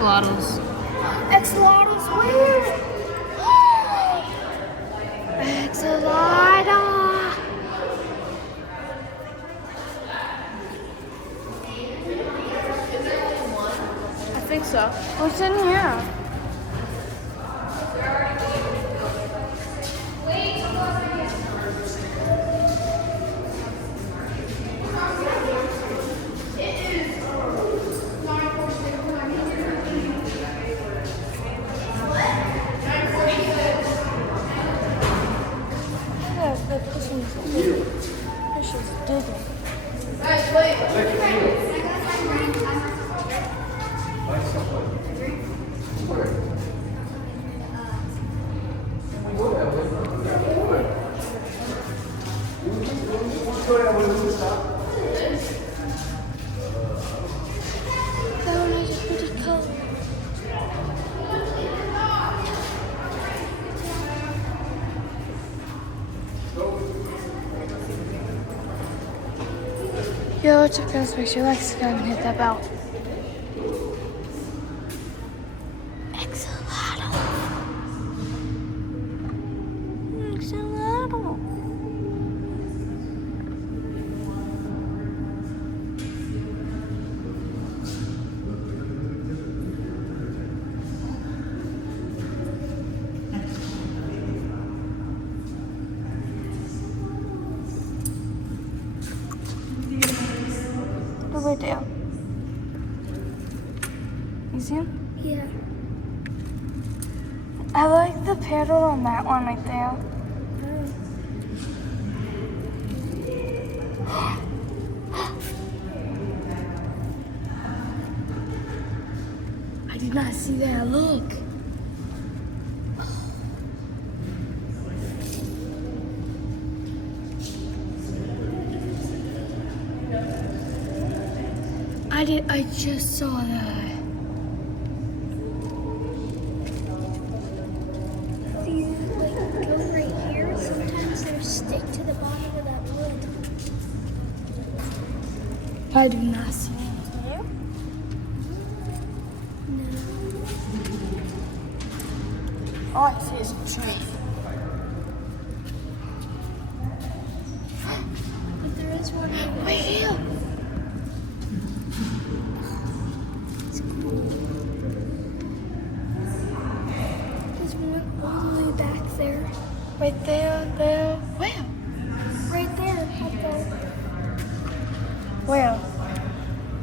Axolotls. Axolotls where? Axolotl. I think so. What's in here? The fish is digging. That one is a pretty color. Yo, check out this picture. Like, subscribe, and hit that bell. Axolotl. Axolotl. Over there. You see him? Yeah. I like the paddle on that one right there. I did not see that. Look. I just saw that. If you like go right here, sometimes there's stick to the bottom of that wood. I do not see it there. No. All I see is a tree. But there is one right Right here. There's one all the way back there. Right there, there. Where? Right there, up there. Where?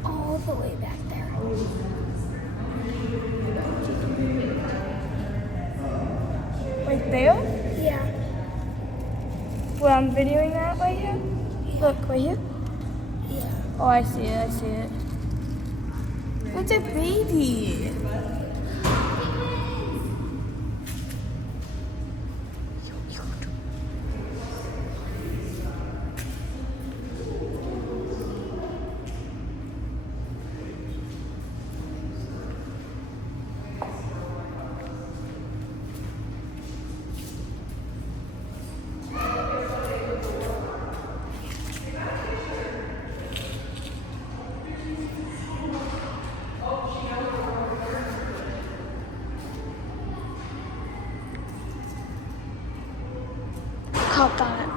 All the way back there. Right there? Yeah. Where I'm videoing that right here? Look, right here? Yeah. Oh, I see it, I see it. It's a baby. Caught that.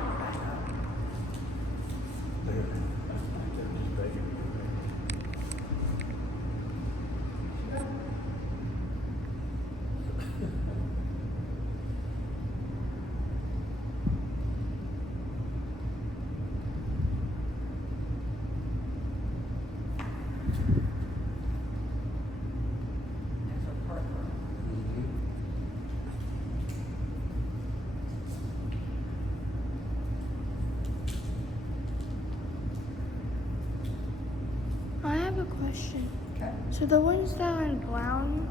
I have a question. Okay. So the ones that are in brown,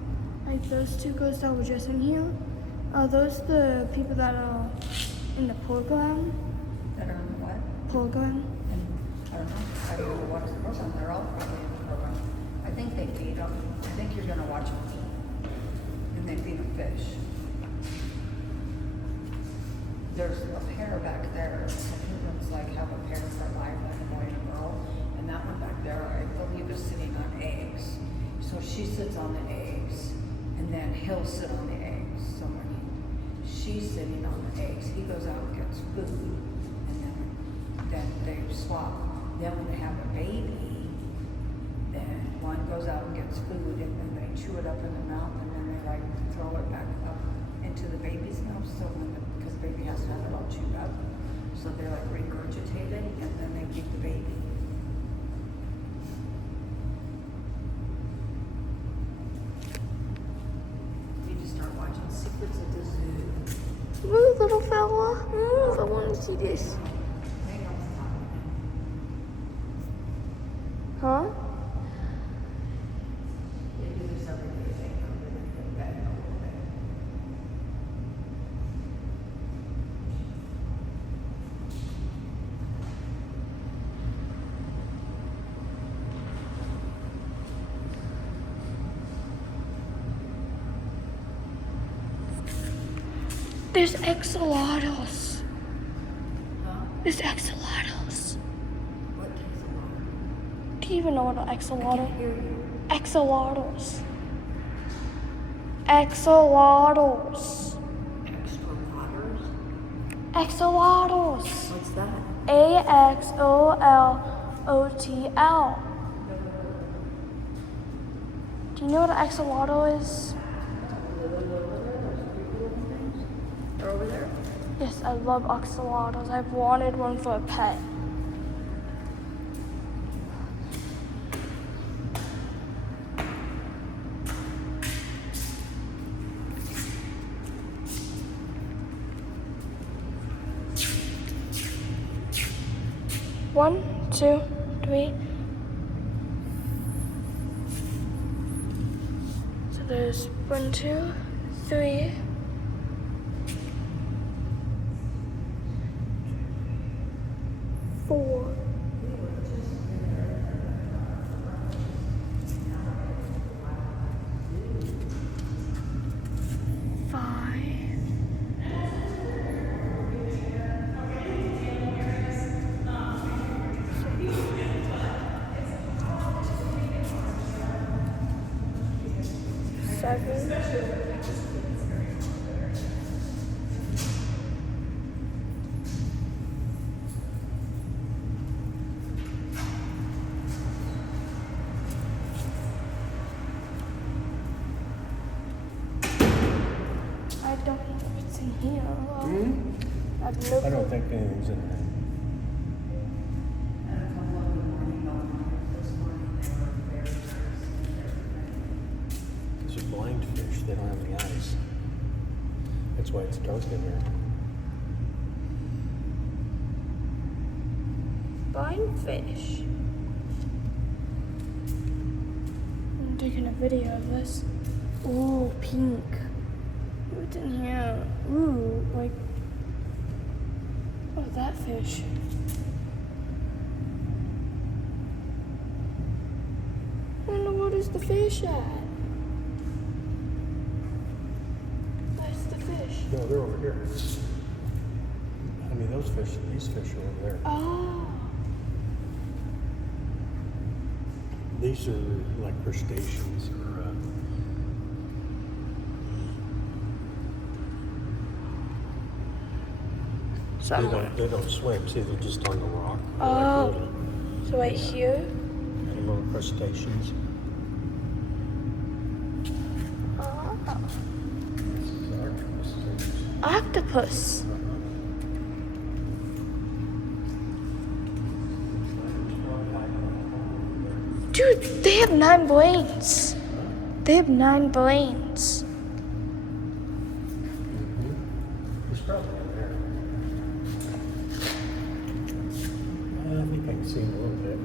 like those two girls that were just in here, are those the people that are in the program? That are in the what? Program? And I don't know. I don't know what's the program. They're all probably in the program. I think they feed them. I think you're gonna watch them eat. And they feed them fish. There's a pair back there. I think it looks like have a pair for life, like a boy and a girl. And that one back there, I believe, is sitting on eggs. So she sits on the eggs, and then he'll sit on the eggs. So when she's sitting on the eggs, he goes out and gets food, and then they swap. Then when they have a baby, then one goes out and gets food, and then they chew it up in the mouth, and then they like throw it back up into the baby's mouth. So because the baby has to have it all chewed up, so they like regurgitate it, and then they feed the baby. We need to start watching Secrets at the Zoo. Move, little fella. Move. I want to see this. Hang on. Huh? They do this every day. They come in and get bed a little bit. There's axolotls. Huh? There's axolotls. What takes a while? Do you even know what an I axolotl? can't hear you. Axolotls. Axolotls. Extra waters? Axolotls. What's that? AXOLOTL. Do you know what an axolotl is? They're over there? Yes, I love axolotls. I've wanted one for a pet. One, two, three. So there's 1, 2, 3. 4. 5. 7. I don't know what's in here. I've no I don't clue. think anything's in there. And a couple of the morning this morning they were very nice. These are blind fish. They don't have any eyes. That's why it's dark in there. Blind fish. I'm taking a video of this. Ooh, pink. What's in here? Ooh, like. Oh, that fish. I wonder what is the fish at? Where's the fish? No, they're over here. I mean, these fish are over there. Oh. These are like crustaceans or. They don't swim. See, they're just on the rock. They're Oh. like So right here. little crustaceans. Oh. This is octopus. Octopus. Dude, they have 9 brains. They have 9 brains. There's probably in there. I think I can see him a little bit.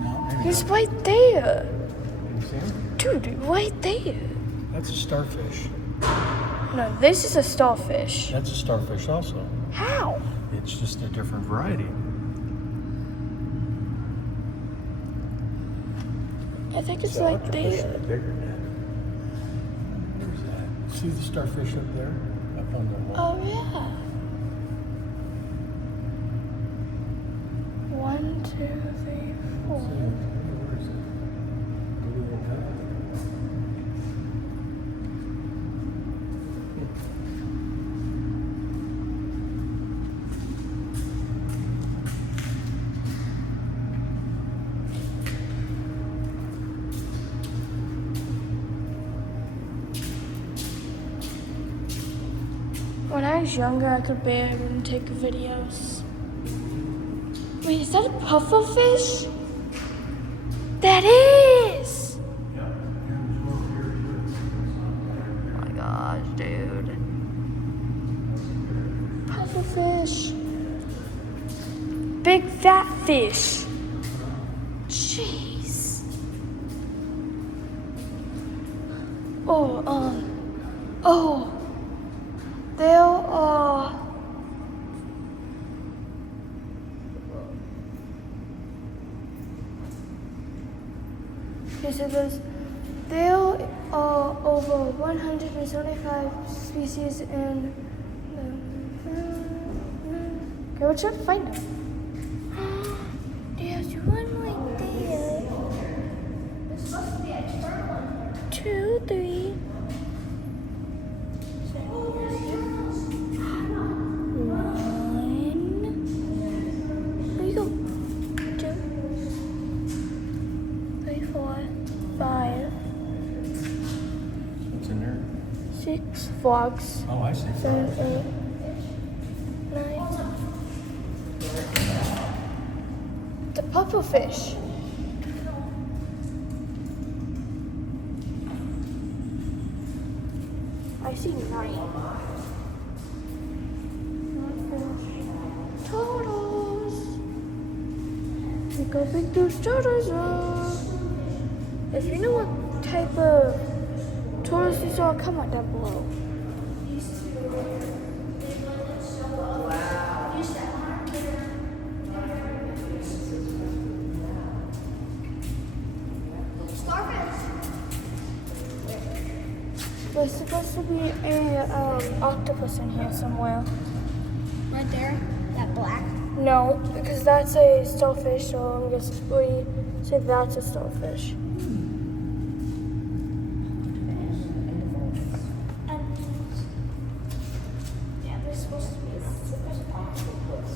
No, maybe He's not. right there. Can you see him? Dude, right there. That's a starfish. No, this is a starfish. That's a starfish also. How? It's just a different variety. I think it's The right octopus there. are bigger than that. Where's that? See the starfish up there? Up on the wall? Oh, yeah. 1, 2, 3, 4. Where is it? I was younger, I could bear and take videos. Wait, is that a pufferfish? That is! Oh my gosh, dude. Pufferfish. Big fat fish. Jeez. Oh, there are. Okay, so there are over 175 species in the. Okay, we're trying to find them. There's one right there. This is supposed to be a turtle. 2, 3. There you go. 2, 3, 4, 5, What's in there? 6 frogs. Oh, I see. 7, 8, 9. The pufferfish. I see 9. Turtles. Look how big those turtles are. If you know what type of turtles these are, comment down below. There's supposed to be a octopus in here somewhere. Right there, that black. No, because that's a starfish, so I'm guessing we say that's a starfish. Yeah, there's supposed to be an octopus.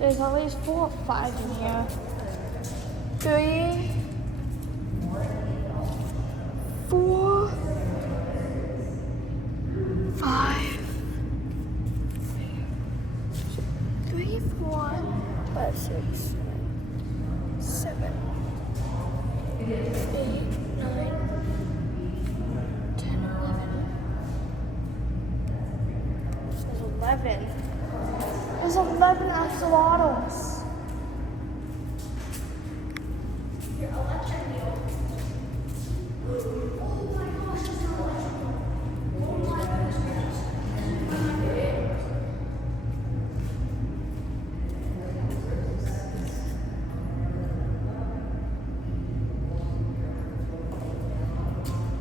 There's at least 4 or 5 in here. 3, 4, 5. 3, 4, 5, 6, 7, 8, 9, 10, 11. There's 11. There's 11 axolotls.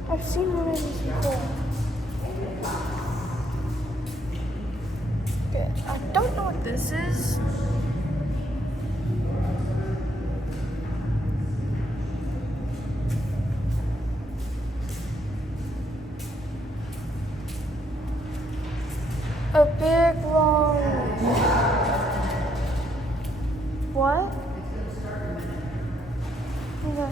I've seen one of these before. Okay, I don't know what this is. A big long. What? Okay.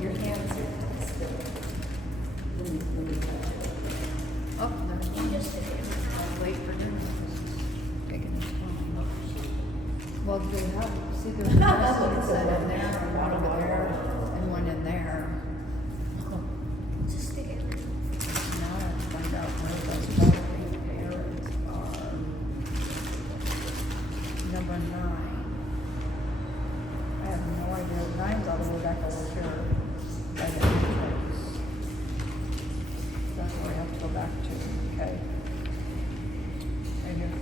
Your hands are still. Oh, no. Wait for them. Taking this one. Well, they have, see, there's a one set in there, and one over there, and one in there. Just stick it. Now I have to find out where those parents are. Number 9. C9's all the way back over here. By the entrance. That's where I have to go back to, okay? Right here.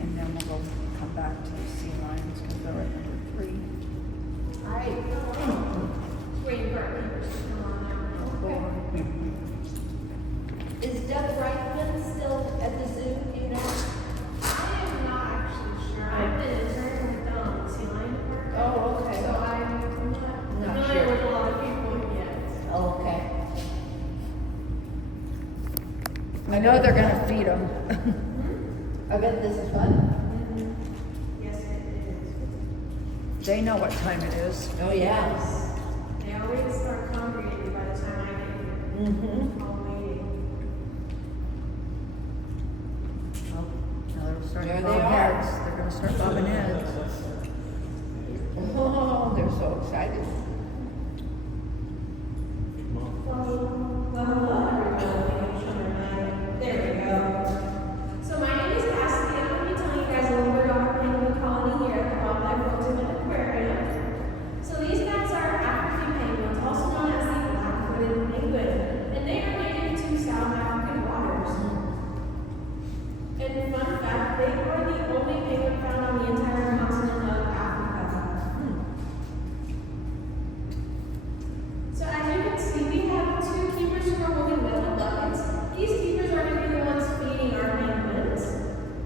And then we'll go come back to the C lines because they're at number 3. Waiting for our neighbors to come on there. Is Doug Reitman still at the zoo, you know? I am not actually sure. I've been interning with them on the Sea Lion Department. Oh, okay. So I'm not familiar with a lot of people yet. Oh, okay. I know they're gonna feed them. I bet this is fun. Yes, it is. They know what time it is. Oh, yeah. They always start congregating by the time I get here. Mm-hmm. All waiting. Oh, now they're starting There to they bob are. heads. They're gonna start bobbing heads. Oh, they're so excited. There we go. So my name is Cassidy, and I'm going to be telling you guys a little bit about our penguin colony here at the Wildlife Ultimate Aquarium. So these guys are African penguins, also known as the black-footed penguin, and they are native to South African waters. And fun fact, they are the only penguin found on the entire continent of Africa. So as you can see, we have 2 keepers who are holding metal buckets. These keepers are going to be the ones feeding our penguins.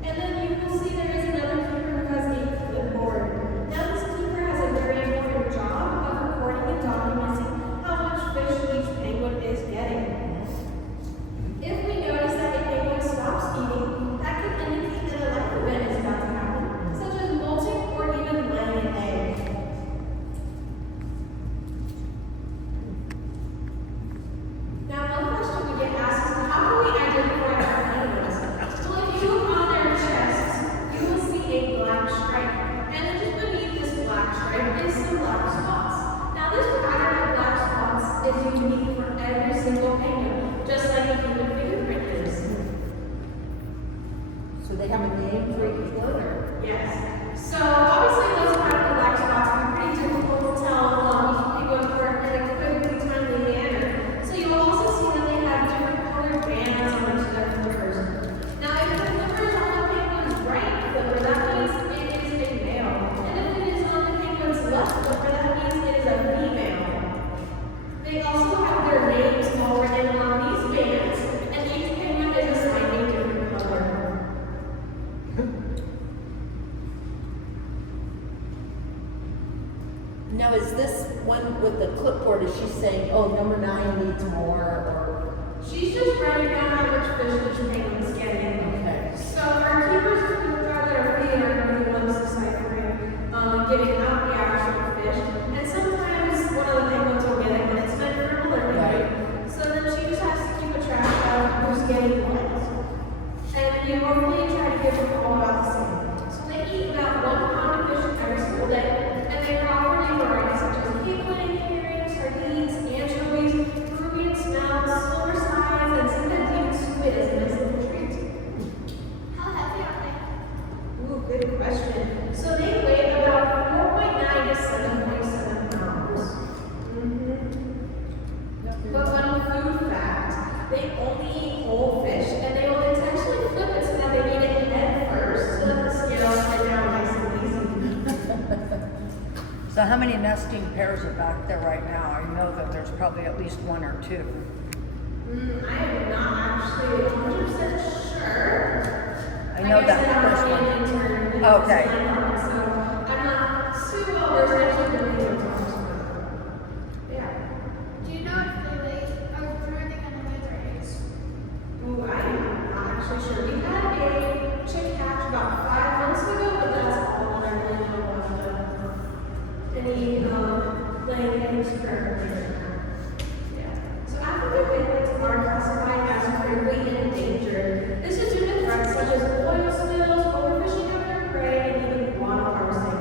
And then you will see there is another keeper who has a clipboard. Now this keeper has a very important job of recording and documenting how much fish each penguin is getting. If we notice that a penguin stops eating, that can indicate that a life event is about to happen, such as molting or even laying an egg. Now, one question we get asked is, how do we identify our penguins? Well, if you look on their chests, you will see a black stripe. And then just beneath this black stripe is some black spots. Now, this pattern of black spots is unique for every single penguin, just like a human fingerprint is. So they have a name for each one, or? Yes. So, obviously, those pattern of black spots are pretty difficult to tell each penguin for an equivalently timely manner. So you will also see that they have different colored bands on each of their flippers. Now, if the flipper is on the penguin's right flipper, that means it is a male. And if it is on the penguin's left flipper, that means it is a female. They also have their names all written on these bands, and each penguin is assigned a different color. Now, is this one with the clipboard, is she saying, oh, number 9 needs more, or? She's just writing down how much fish each penguin's getting. Okay. So our keepers who that are feeding are going to be the ones deciphering, giving out the actual fish. And sometimes one of the penguins will get it when it's meant for delivery. Right. So then she just has to keep a track of who's getting what. And we normally try to give them all about the same. So they eat about 1 pound of fish every single day. And they offer a variety such as capelin, herring, sardines, anchovies, Peruvian smelts, silver sides, and sometimes even squid as a nice little treat. How heavy are they? Ooh, good question. So they weigh about 4.9 to 7.7 pounds. But one food fact, they only eat whole fish, and they will intentionally flip it so that they eat it head first, so that the scales are down nice and easy. So how many nesting pairs are back there right now? I know that there's probably at least 1 or 2. I am not actually 100% sure. I know Like that said, I'm first only one. an intern in the Okay. department, so I'm not too well versed actually in the Yeah. Do you know if they lay, or where are they gonna lay their eggs? Ooh, I am not actually sure. We had a chick hatch about 5 months ago, but that's all that I really know about any laying eggs currently. Yeah. So African penguins are classified as critically endangered. This is due to threats such as oil spills, overfishing of their prey, and even guano harvesting.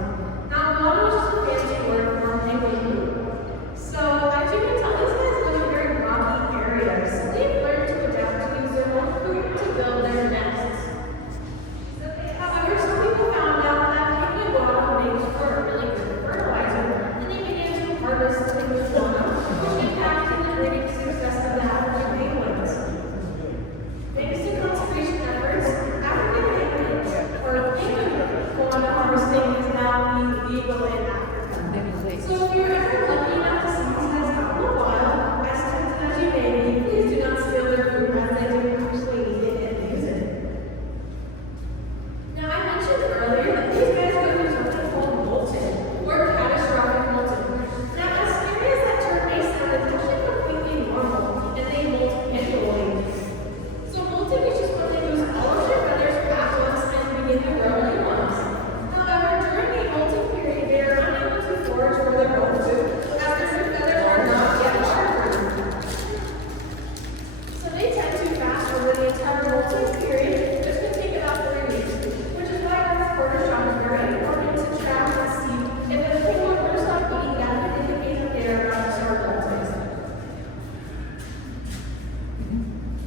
Now, guano is just a fancy eagle in Africa. Then he leaves. So if you're ever lucky enough to see these guys out in the wild, as tempted as you may be, please do not steal their food as they do actually eat it and use it. Now I mentioned earlier that these guys go through something called molting, or catastrophic molting. Now as scary as that term may sound, it's actually completely normal, and they molt annually. So molting is just when they lose all of their feathers at once and begin to grow new ones. However, during a molting period, they are unable to forage for their own food, as their new feathers are not yet sharpened. So they tend to fast over the entire molting period, which can take about 3 weeks, which is why our reporter shot is very important to track and see if a penguin were to stop eating, that would indicate that they are about to start molting.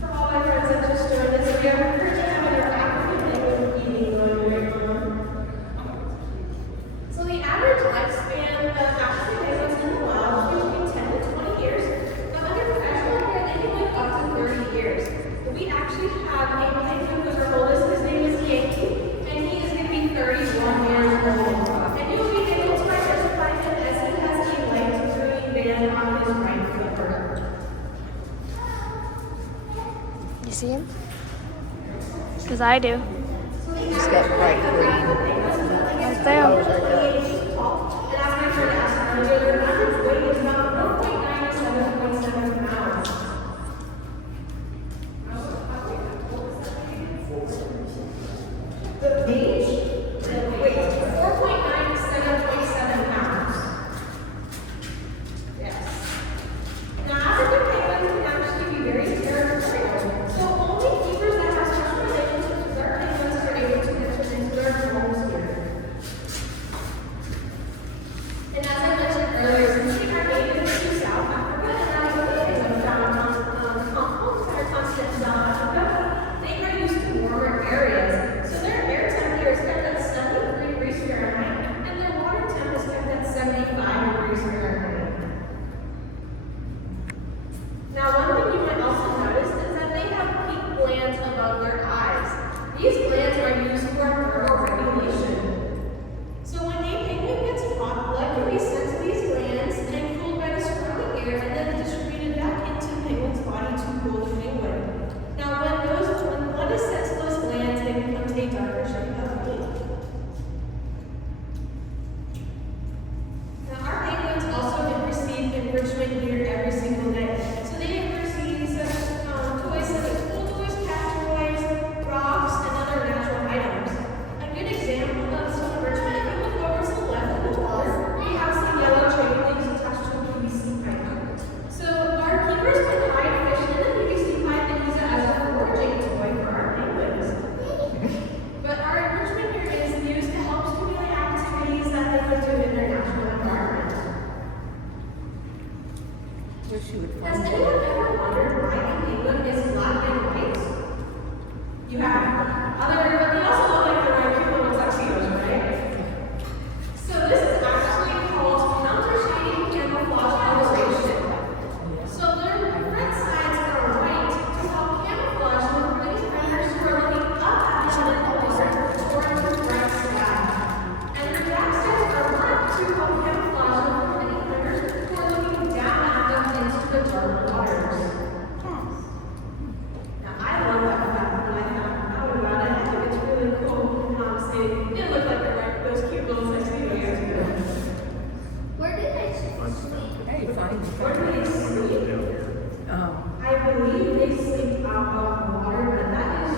For all my friends that just joined us, we are encouraging to have your African penguin feeding going right on. So the average lifespan of African penguins in the wild is between 10 to 20 years, but under professional care they can live up to 30 years. We actually have a penguin who's our oldest, his name is Yankee, and he is going to be 31 years old. And you'll be able to identify him as he has a light green band on his right flipper. You see him? Because I do. He's got bright green. Right there. And as my friend asked earlier, their average weight is about 1.9 to 7.7 pounds. The age? The weight, 4.9 to 7.7 pounds. Yes. Now, African penguins can actually be very territorial, so only keepers that have special relationships with their penguins are able to enter into their homes here. And as I mentioned earlier, since we are native to South Africa and not only found on entire continent South Africa, they are used to warmer areas. So their air temperature is kept at 73 degrees Fahrenheit, and their water temp is kept at 75 degrees Fahrenheit. Now, one thing you might also notice is that they have peak glands above their eyes. These glands are used for thermoregulation. So when a penguin gets hot, blood can be sent to these glands and cooled by the surrounding air and then distributed back into the penguin's body to cool the penguin. Now when blood is sent to those glands, they become a darker shade of blue. Now our penguins also can receive enrichment here every single day. So they can receive such toys such as pool toys, cat toys, rocks, and other natural items. A good example of some enrichment, if you look over to the left of the water, we have some yellow trading leaves attached to a PVC pipe. So our keepers can hide fish in the PVC pipe and use it as a foraging toy for our penguins. But our enrichment here is used to help stimulate activities that they would do in their natural environment. Wish you would Has find anyone one. ever wondered why a penguin is black and white? You have. They also look like they're wearing cute little tuxedos, right? So this is actually called counter-shading camouflage coloration. So their front sides are white to help camouflage them from any predators who are looking up at them in the water or in the bright sky. And their back sides are black to help camouflage them from any predators who are looking down at them into the dark waters. Now, I love that fact when I found out about it. I think it's really cool. They didn't look like they're wearing those cute little tuxedos. Where did they sleep? Hey, fine. Where do they sleep? I believe they sleep out of water, but that is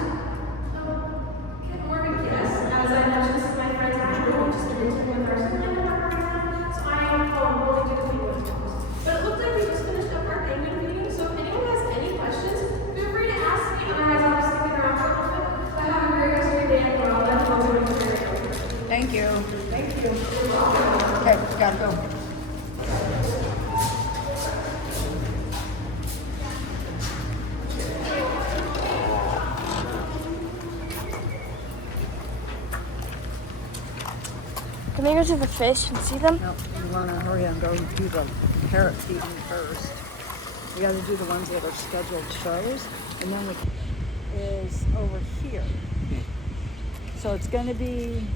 more of a guess. As I mentioned to my friends, I really just started to with our swimming program, so I am really good at penguin talks. But it looks like we just finished up our penguin meeting, so if anyone has any questions, feel free to ask me. Otherwise, I'll be sticking around for a little bit. But have a great rest of your day, and well, that's all we're doing today. Thank you. Thank you. Okay, gotta go. Can we go to the fish and see them? No, you wanna hurry and go do the parrot feeding first. We gotta do the ones that are scheduled shows, and then is over here. So it's gonna be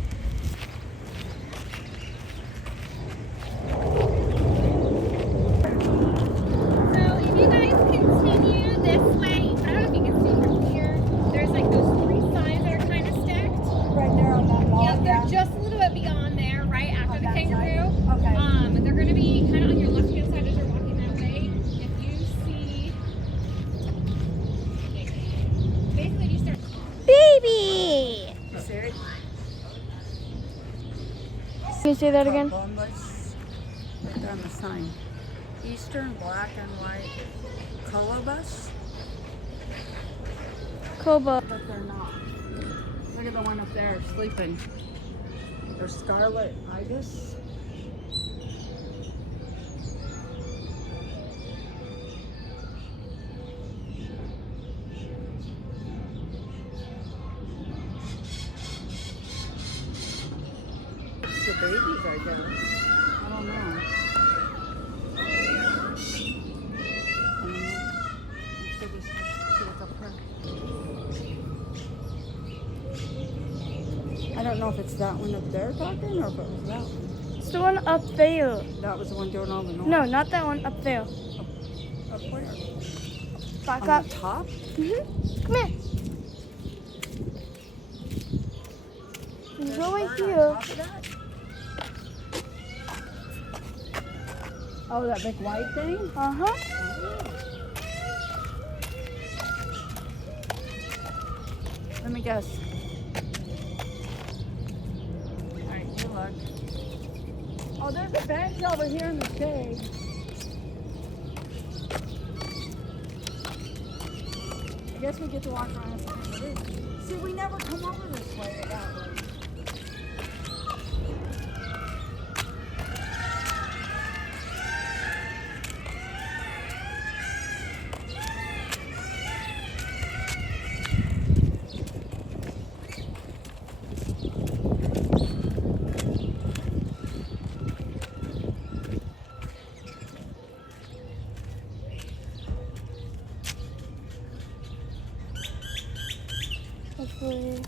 right there on that wall. Yep, they're just a little bit beyond there, right after the that kangaroo. side? Okay. They're gonna be kind of on your left-hand side as you're walking that way. If you see, basically, you start. Baby! You see it? Can you say that again? Boneless. Right there on the sign. Eastern black and white colobus, Koba. but they're not. Look at the one up there sleeping. They're scarlet ibis. It's the babies, I guess. I don't know. I don't know if it's that one up there talking or if it was that one. It's the one up there. That was the one doing all the noise. No, not that one. Up there. Up where? Back On up. the top? Come here. You There's go a right bird on here. top of that? Oh, that big white thing? Uh-huh. Let me guess. Alright, you look. Oh, there's a bench over here in the shade. I guess we get to walk around and find what it is. See, we never come over this way or that way. Hopefully.